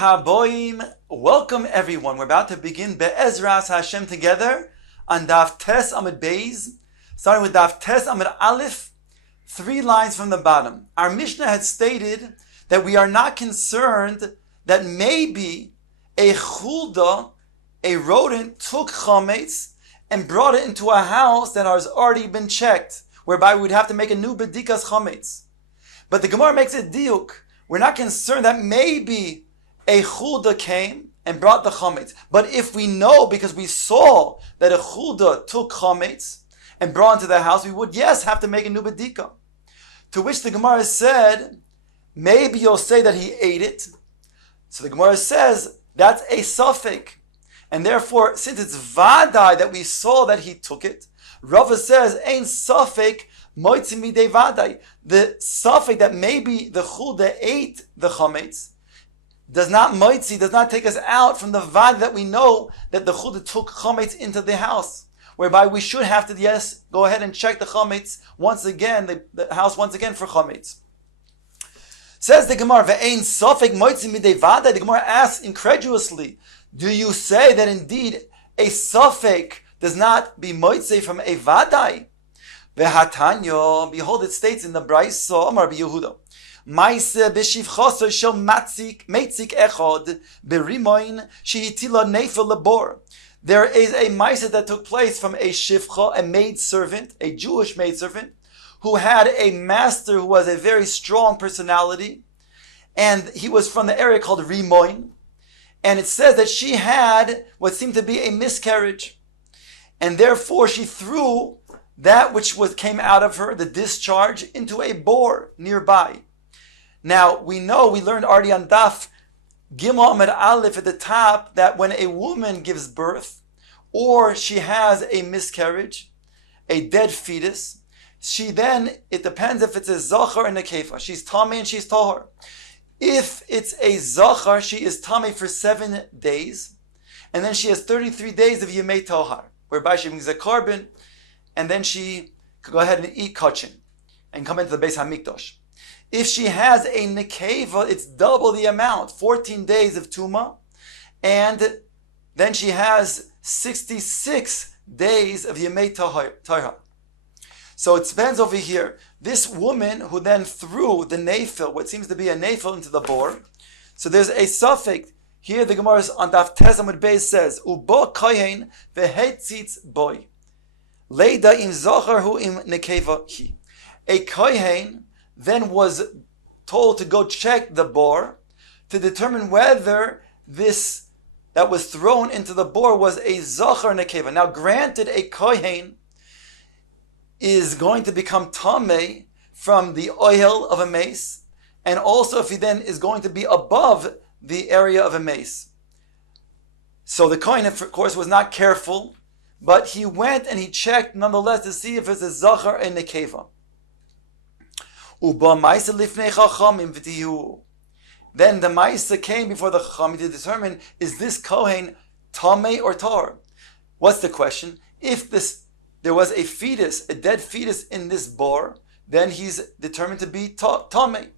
Haboim, welcome everyone. We're about to begin Be'ezras Hashem together on Daf Tes Amud Beis, starting with Daf Tes Amud Aleph, 3 lines from the bottom. Our Mishnah had stated that we are not concerned that maybe a chulda, a rodent, took chametz and brought it into a house that has already been checked, whereby we'd have to make a new bedikas chametz. But the Gemara makes a diuk. We're not concerned that maybe a chulda came and brought the chametz. But if we know, because we saw that a chulda took chametz and brought into the house, we would, yes, have to make a new bedika. To which the Gemara said, maybe you'll say that he ate it. So the Gemara says, that's a suffix. And therefore, since it's vadai that we saw that he took it, Rava says, ein suffix moitzi midei vadai. The suffix that maybe the chulda ate the chametz does not take us out from the vad that we know that the chulda took chametz into the house, whereby we should have to, yes, go ahead and check the chametz once again, the house once again for chametz. Says the Gemara, ve'ein sofek moitzi midei vadai. The Gemara asks incredulously, do you say that indeed a sofek does not be moitzi from a vadai? Ve'hatanyo, behold, it states in the Brayso, Amar Rabbi Yehuda, Maise b'shivchoso shel matzik echod berimoin shehitila nefel lebor. There is a maise that took place from a shivcha, a maidservant, a Jewish maidservant, who had a master who was a very strong personality, and he was from the area called Rimoin, and it says that she had what seemed to be a miscarriage, and therefore she threw that which came out of her, the discharge, into a bore nearby. Now, we learned already on Daf Gimel Amud Aleph at the top that when a woman gives birth, or she has a miscarriage, a dead fetus, she then, it depends if it's a zachar and a kefa. She's tamei and she's tahor. If it's a zachar, she is tamei for 7 days, and then she has 33 days of yemei tohar, whereby she brings a carbon, and then she could go ahead and eat kachin, and come into the Beis Hamikdash. If she has a nekeva, it's double the amount, 14 days of tuma, and then she has 66 days of yemei tahar. So it depends over here. This woman who then threw the nefil, what seems to be a nefil, into the bore. So there's a suffix. Here the Gemara on Daf Tes Amud Beis says, Ubo kohen vehetzitz boy. Leida im zachar hu im nekeva hi. A kohen then was told to go check the bore to determine whether this that was thrown into the bore was a zachar nekeva. Now granted, a kohen is going to become tamei from the oil of a mace, and also if he then is going to be above the area of a mace. So the kohen, of course, was not careful, but he went and he checked nonetheless to see if it's a zachar and nekeva. Then the Maisa came before the Chachamim to determine, is this Kohen Tamei or Tar? What's the question? If there was a fetus, a dead fetus in this bore, then he's determined to be Tamei.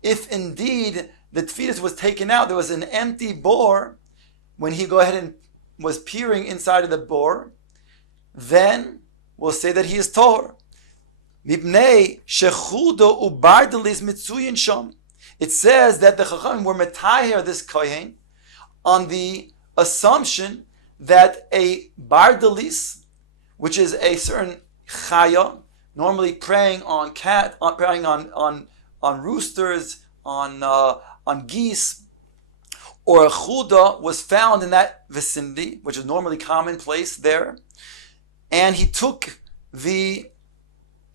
If indeed the fetus was taken out, there was an empty bore, when he go ahead and was peering inside of the bore, then we'll say that he is Tar. It says that the Chachamim were metaher this kohen on the assumption that a bardalis, which is a certain chaya, normally preying on roosters, on geese, or a chuda, was found in that vicinity, which is normally commonplace there, and he took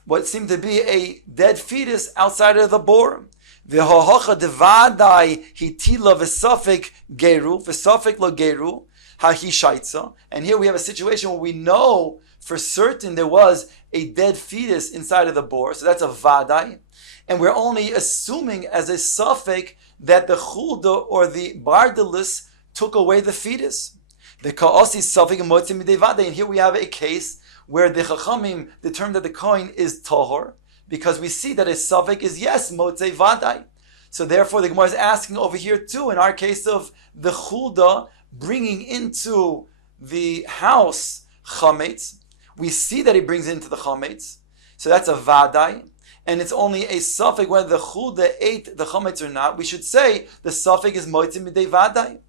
what seemed to be a dead fetus outside of the bore. V'hohocha devadai hitila v'safek geru v'safek lo geru hahi shaitza. And here we have a situation where we know for certain there was a dead fetus inside of the bore, so that's a vadai, and we're only assuming as a safek that the chulda or the bardalis took away the fetus. The ka'asi safek motzim midei vadai, and here we have a case where the Chachamim determined that the kohen is tahor, because we see that a safek is yes motzei vadai. So therefore, the Gemara is asking over here too, in our case of the chulda bringing into the house chametz, we see that he brings into the chametz, so that's a vadai, and it's only a suffix whether the chulda ate the chametz or not. We should say the suffix is moitzim midei vadai.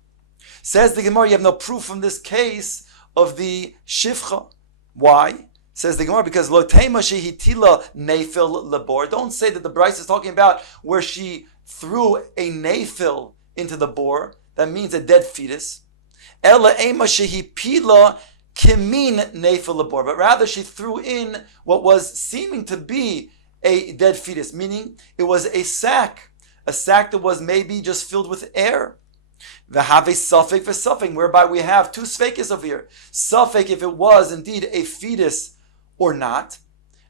Says the Gemara, you have no proof from this case of the shivcha. Why? Says the Gemara, because lo tema shehitila nefil labor. Don't say that the Bryce is talking about where she threw a nefil into the bore. That means a dead fetus. Ela ema shehipila kimin nefil labor. But rather she threw in what was seeming to be a dead fetus, meaning it was a sack that was maybe just filled with air. The have a suffix for suffix, whereby we have two sfekis over here. Suffix if it was indeed a fetus or not,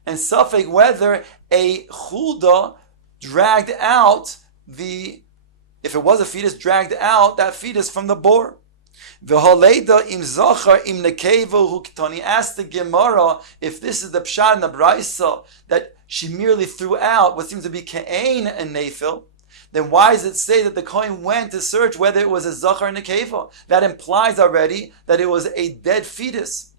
and suffix whether a chulda dragged out if it was a fetus, dragged out that fetus from the bore. The holeda im zachar im nekevo hu ketani. Asked the Gemara if this is the pshat in the Braisa that she merely threw out what seems to be ke'ain and nefil. Then why does it say that the Kohen went to search whether it was a zachar and a keva? That implies already that it was a dead fetus.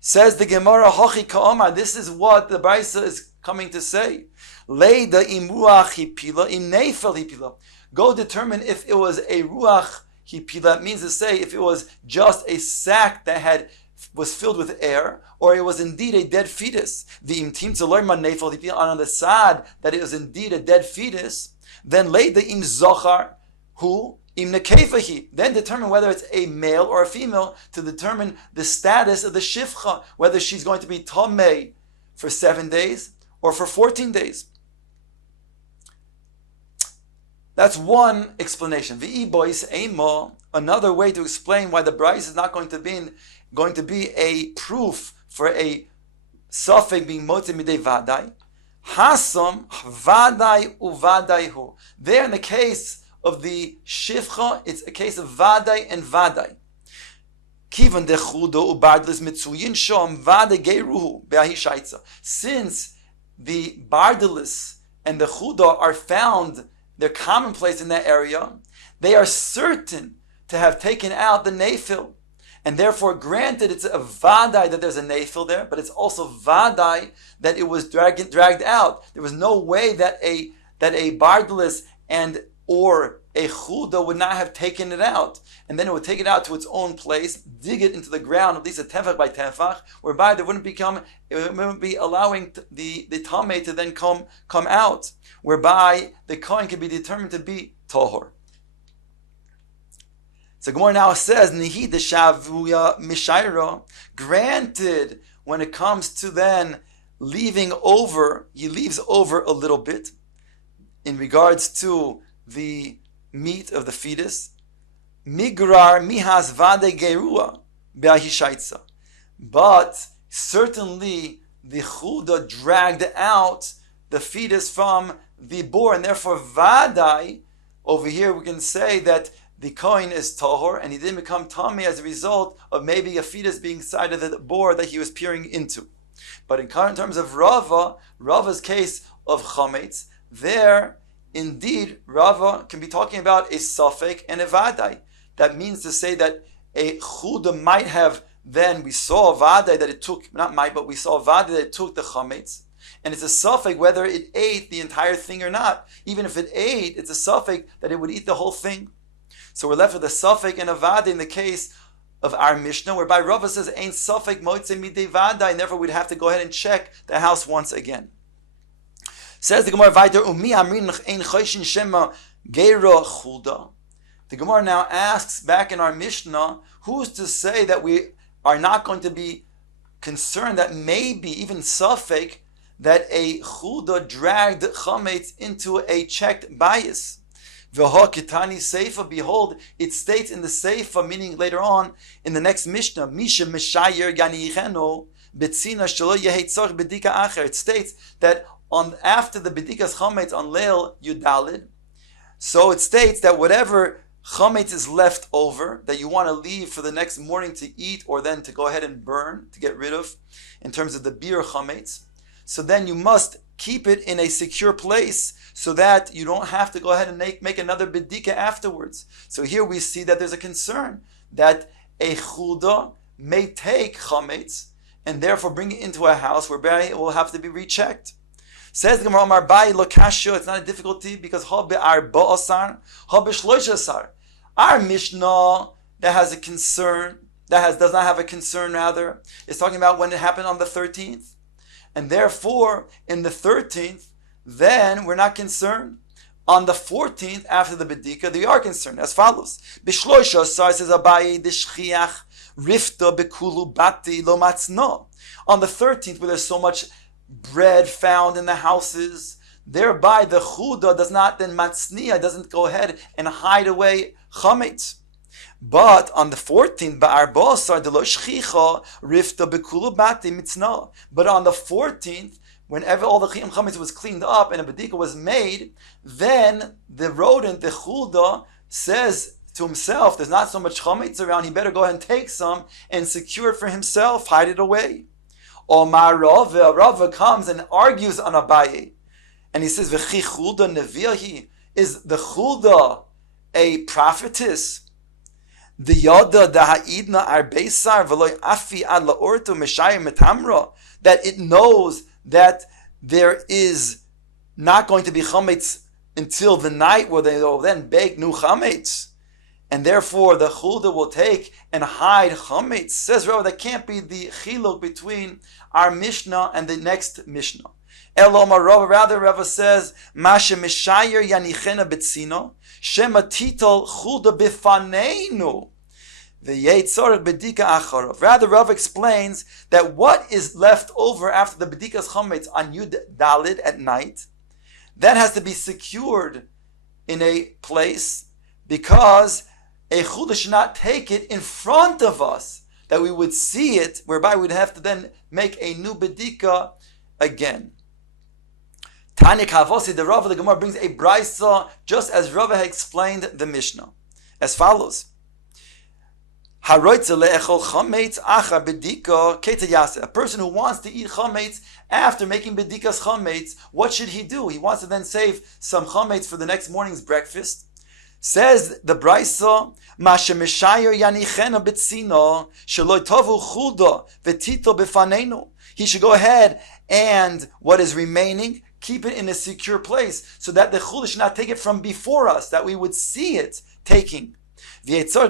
Says the Gemara, Hachi Ka'omar, this is what the Braisa is coming to say. Leida im ruach hipila, im nefel hipila. Go determine if it was a ruach hipila. It means to say if it was just a sack that was filled with air, or it was indeed a dead fetus. The imtim tzalorma nefel hipila, on the side that it was indeed a dead fetus. Then leida im zachar hu im nekefahi. Then determine whether it's a male or a female to determine the status of the shivcha, whether she's going to be tamei for 7 days or for 14 days. That's one explanation. Another way to explain why the Bryce is not going to be a proof for a suffix being motzi midei vadai. Hasam vadai uvadaihu. There, in the case of the shivcha, it's a case of vadai and vadai. Kivan dechudo ubardlis mitzuyin shom vadai geruhu beahishaitza. Since the bardalis and the chuda are found, they're commonplace in that area, they are certain to have taken out the nefil. And therefore, granted, it's a vadai that there's a nefil there, but it's also vadai that it was dragged out. There was no way that a bardalis and or a chuda would not have taken it out. And then it would take it out to its own place, dig it into the ground, at least a tefach by tefach, whereby it wouldn't be allowing the tameh to then come out, whereby the kohen could be determined to be tohor. So Gemara now says, Nihi de shavuya mishaira. Granted, when it comes to then leaving over, he leaves over a little bit in regards to the meat of the fetus. Migrar mihas vade gerua beahishaitza. But certainly the chuda dragged out the fetus from the boar, and therefore vadai, over here we can say that the kohen is tahor, and he didn't become tamei as a result of maybe a fetus being inside of the boar that he was peering into. But in terms of Rava's case of chametz, there indeed Rava can be talking about a suffix and a vadai. That means to say that a chuda might have, then we saw a vadai that it took, not might, but we saw a vadai that it took the chametz. And it's a suffix whether it ate the entire thing or not. Even if it ate, it's a suffix that it would eat the whole thing. So we're left with a suffix and a vadai in the case of our Mishnah, whereby Rava says, ain't suffix moitze midei vadai, and therefore we'd have to go ahead and check the house once again. Says the Gemara weiter, Umi amrin ein choishin shema geira chulda. The Gemara now asks back in our Mishnah, who's to say that we are not going to be concerned that maybe even suffix that a chulda dragged chametz into a checked bias? V'ha kitani seifa, behold, it states in the seifa, meaning later on in the next Mishnah, Misha mishayer ganicheno betzina shelo yehi tzorich bedika acher. It states that after the bedikas chametz on Leil Yudalid, so it states that whatever chametz is left over that you want to leave for the next morning to eat or then to go ahead and burn to get rid of, in terms of the beer chametz. so then you must keep it in a secure place so that you don't have to go ahead and make another bedika afterwards. So here we see that there's a concern that a chuda may take chametz and therefore bring it into a house whereby it will have to be rechecked. Says the Gemara, Amar Bai lo kasha, it's not a difficulty because ha be'arba asar, ha be'shloisha asar. Our Mishnah that has a concern, does not have a concern rather, is talking about when it happened on the 13th. And therefore, in the 13th, then we're not concerned. On the 14th, after the bedika, they are concerned. As follows: B'shloisha asar, says Abaye, d'shchiach rifta bekulu bati lo matzno. On the 13th, where there's so much bread found in the houses, thereby the chuda does not then matzniya, doesn't go ahead and hide away chametz. But on the 14th, ba'arbosar de lo shchicha rifta bekulu bati mitzna. But on the 14th, whenever all the chiyam chametz was cleaned up and a bedika was made, then the rodent, the chuda, says to himself, there's not so much chametz around, he better go ahead and take some and secure it for himself, hide it away. Omar Rava comes and argues on Abaye, and he says, "V'chi chuda neviyahi, is the chuda a prophetess? The yada da'idna arbeisar v'loy afi ad la'orto meshayim metamra, that it knows that there is not going to be chametz until the night where they will then bake new chametz, and therefore the chuda will take and hide chametz." Says Rava, that can't be the chiluk between our Mishnah and the next Mishnah. Elomar Rava, rather Rava says, "Mashe mishayer yanichena betzino shema titol chuda bifaneinu the yeitzorach bedika acharov." Rather, Rava explains that what is left over after the bedikas chametz on Yud Dalid at night, that has to be secured in a place, because a chuda should not take it in front of us, that we would see it, whereby we'd have to then make a new bedika again. Tanya Kavosi, the Rava, the Gemara brings a brisa, just as Rava had explained the Mishnah, as follows: a person who wants to eat chametz after making bedikas chametz, what should he do? He wants to then save some chametz for the next morning's breakfast. Says the brisa, "Mashe mishayer yanichena betzino shelo tovu chuda v'tito b'fanenu." He should go ahead and what is remaining, keep it in a secure place, so that the chuda should not take it from before us, that we would see it taking. So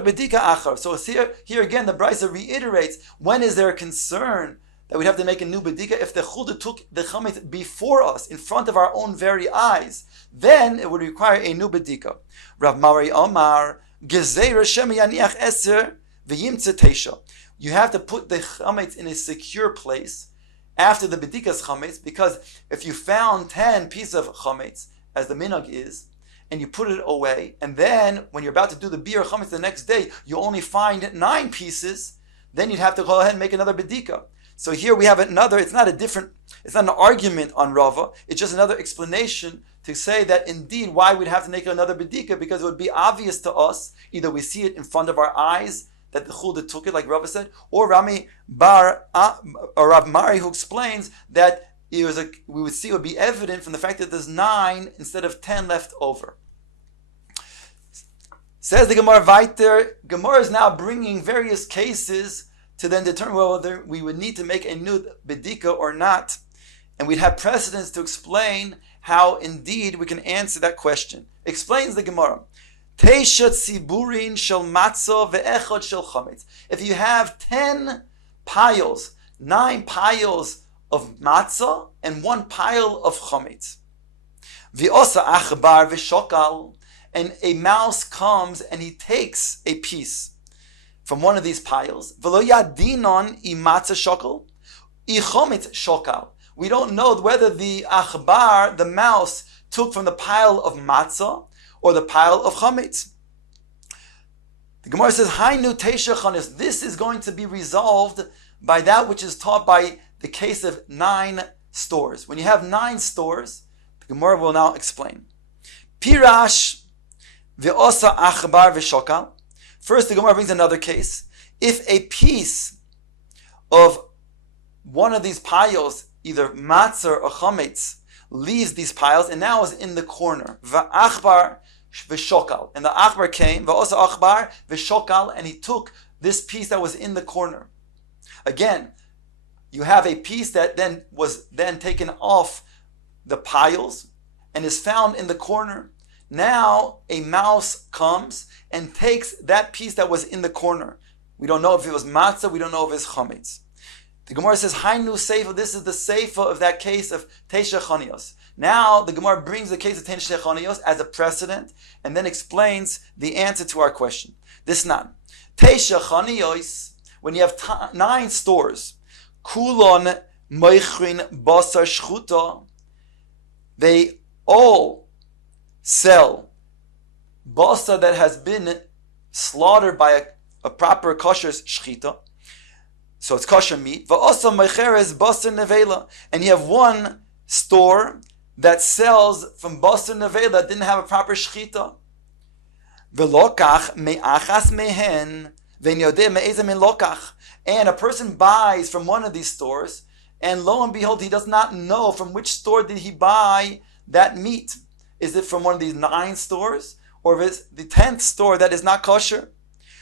here again, the brisa reiterates, when is there a concern that we'd have to make a new bedika? If the chuda took the chametz before us, in front of our own very eyes, then it would require a new bedika. Rav Mari Omar, Gezeira Shem Yaniach Eser V'yimtze Teisha. You have to put the chametz in a secure place after the bedikas chametz, because if you found 10 pieces of chametz, as the minhag is, and you put it away, and then when you're about to do the bir chametz the next day, you only find 9 pieces, then you'd have to go ahead and make another bedika. So here we have another, it's not an argument on Rava, it's just another explanation to say that indeed why we'd have to make another bedika, because it would be obvious to us, either we see it in front of our eyes, that the chuda took it, like Rava said, or or Rav Mari, who explains that we would see it would be evident from the fact that there's 9 instead of 10 left over. Says the Gemara weiter, Gemara is now bringing various cases to then determine whether we would need to make a new bedika or not. And we'd have precedents to explain how indeed we can answer that question. Explains the Gemara. Teisha tziburin shel matzah ve'echad shel chametz. If you have 10 piles, 9 piles of matzah and 1 pile of chametz. V'osa achbar v'shokal, and a mouse comes and he takes a piece from one of these piles. V'lo yadinon I matzah shokal, I chametz shokal. We don't know whether the achbar, the mouse, took from the pile of matzah or the pile of chametz. The Gemara says, Hainu teisha chanis. This is going to be resolved by that which is taught by the case of 9 stores. When you have 9 stores, the Gemara will now explain. Pirash ve'osa achbar ve'shokal. First, the Gemara brings another case. If a piece of one of these piles, either matzah or chametz, leaves these piles and now is in the corner. Va'achbar v'shokal. And the achbar came, va'osa achbar v'shokal, and he took this piece that was in the corner. Again, you have a piece that then was taken off the piles and is found in the corner. Now a mouse comes and takes that piece that was in the corner. We don't know if it was matzah, we don't know if it's chametz. The Gemara says, Hainu Seifa, this is the Seifa of that case of Teisha Chanios. Now the Gemara brings the case of Teisha Chanios as a precedent and then explains the answer to our question. This nan. Teisha Chanios, when you have 9 stores, Kulon Meichrin Basar Shchuta, they all sell basar that has been slaughtered by a proper kosher shchita. So it's kosher meat. Va'asa meicheres basar nevela. And you have one store that sells from basar nevela that didn't have a proper shchita. V'lokach me'achas mehen v'nyodeh me'ezeh min lokach. And a person buys from one of these stores, and lo and behold, he does not know from which store did he buy that meat. Is it from one of these 9 stores, or is it the 10th store that is not kosher?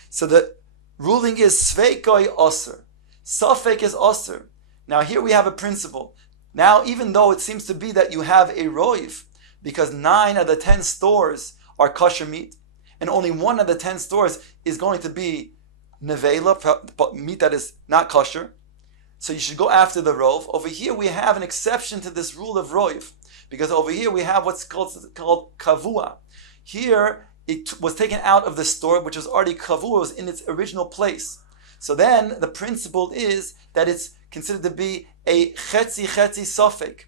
So the ruling is sveikoi osir. Safek is osir. Now here we have a principle. Now even though it seems to be that you have a roiv, because 9 of the 10 stores are kosher meat, and only 1 of the 10 stores is going to be nevela, meat that is not kosher, so you should go after the rov. Over here we have an exception to this rule of roiv, because over here we have what's called kavua. Here it was taken out of the store, which was already kavua, was in its original place. So then the principle is that it's considered to be a chetzi safek.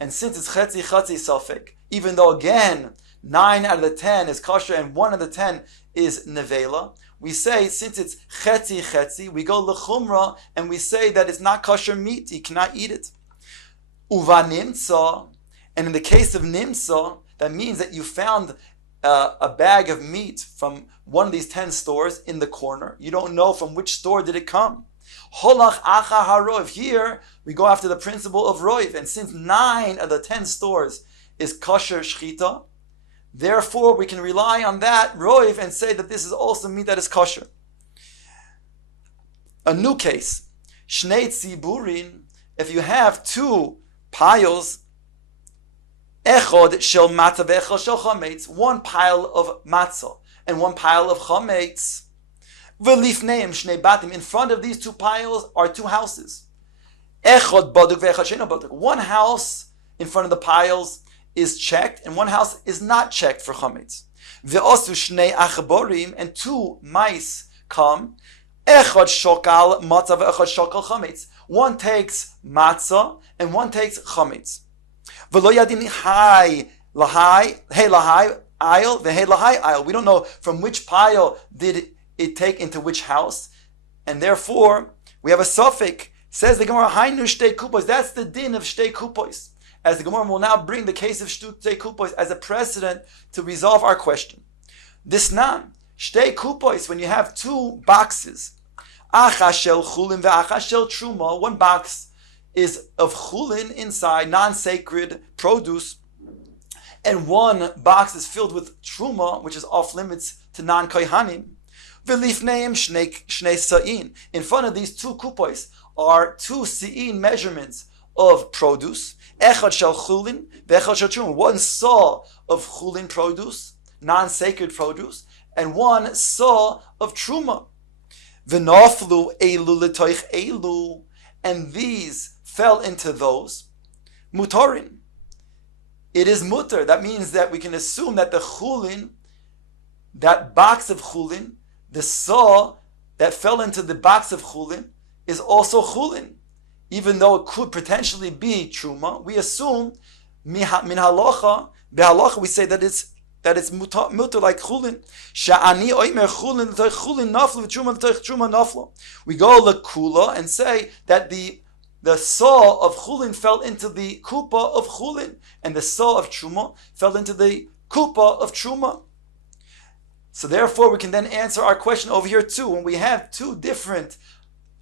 And since it's chetzi safek, even though again 9 out of the 10 is kosher and 1 out of the 10 is nevela, we say since it's chetzi, we go lechumra and we say that it's not kosher meat, you cannot eat it. Uva nimtza, and in the case of nimtza, that means that you found a bag of meat from one of these 10 stores in the corner. You don't know from which store did it come. Holach acha haroiv. Here we go after the principle of roiv, and since 9 of the 10 stores is kosher shchita, therefore we can rely on that roiv and say that this is also meat that is kosher. A new case, shnei tziburin. If you have 2 piles, echod shel matzah ve'echod shel chametz, 1 pile of matzah and 1 pile of chametz. V'lifneim shnei batim. In front of these 2 piles are 2 houses. Echod baduk ve'echod sheino baduk. 1 house in front of the piles is checked, and 1 house is not checked for chametz. Ve'osu shnei achborim, and 2 mice come. Echod shokal matzah ve'echod shokal chametz. 1 takes matzah and 1 takes chametz. V'lo yadini hai lahai, hey lahai aisle, ve'hei lahai aisle. We don't know from which pile did it take into which house, and therefore we have a suffix. Says the Gemara, hainu shtei kupos. That's the din of shtei kupos. As the Gemara will now bring the case of shtei kupos as a precedent to resolve our question. This nan shtei kupos, when you have 2 boxes, acha shel chulin ve'acha shel truma. 1 box is of chulin inside, non-sacred produce, and 1 box is filled with truma, which is off limits to non-kohanim. V'lifneim shnei sa'in. In front of these 2 kupois are 2 se'in measurements of produce. Echad shel chulin, ve'echad shel truma. 1 saw of chulin produce, non-sacred produce, and 1 saw of truma. V'naflu elu l'toich elu, and these fell into those. Mutarin. It is mutar. That means that we can assume that the chulin, that box of chulin, the saw that fell into the box of chulin, is also chulin. Even though it could potentially be truma, we assume min halacha, behalacha we say that it's mutar like chulin. Sha'ani oimer chulin chulin naflu v'truma truma naflu. We go lekula and say that the saw of chulin fell into the kupa of chulin, and the saw of truma fell into the kupa of truma. So therefore we can then answer our question over here too. When we have 2 different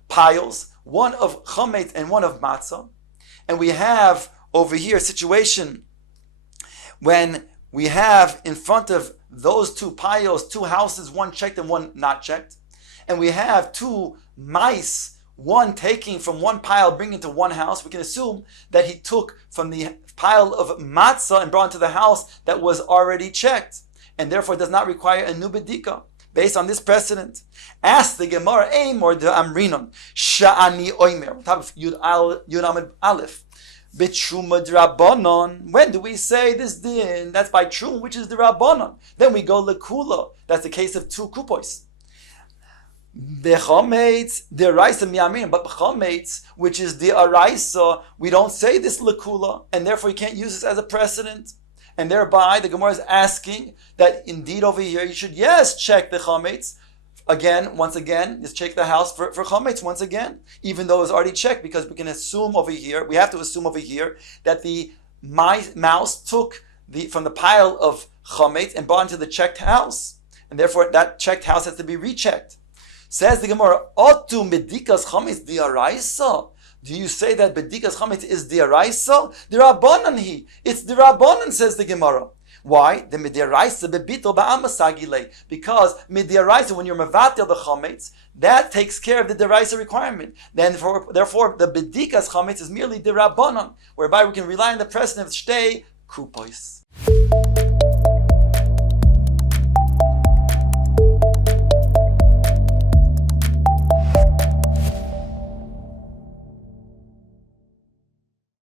piles, 1 of chametz and 1 of matzah, and we have over here a situation when we have in front of those two piles, two houses, one checked and one not checked, and we have two mice, one taking from one pile, bringing to one house, we can assume that he took from the pile of matzah and brought into the house that was already checked, and therefore does not require a new bedika. Based on this precedent, ask the Gemara, Amor de Amrinon, Sha'ani Oimer, top of Yud Amud Aleph, B'Truma D'Rabbanon. When do we say this din? That's by Trum, which is the Rabbanon. Then we go Lekula. That's the case of two kupois. Bechometz Deraisa Miyamin, but Bechometz, which is the Araisa, we don't say this Lekula, and therefore you can't use this as a precedent. And thereby the Gemara is asking that indeed over here you should, yes, check the chametz. Once again, just check the house for chametz once again, even though it's already checked, because we can assume over here, we have to assume over here that the mouse took from the pile of chametz and brought into the checked house. And therefore that checked house has to be rechecked. Says the Gemara, Otu medikas chametz diaraisa. Do you say that Bedikas Chametz is Diraisa? Dirabanan he. It's Dirabanan, says the Gemara. Why? The Midiraisa Bebito Ba'amasagile. Because Midiraisa, when you're Mavatil the Chametz, that takes care of the Diraisa requirement. Therefore, the Bedikas Chametz is merely Dirabanan, whereby we can rely on the precedent of Shtei Kupois.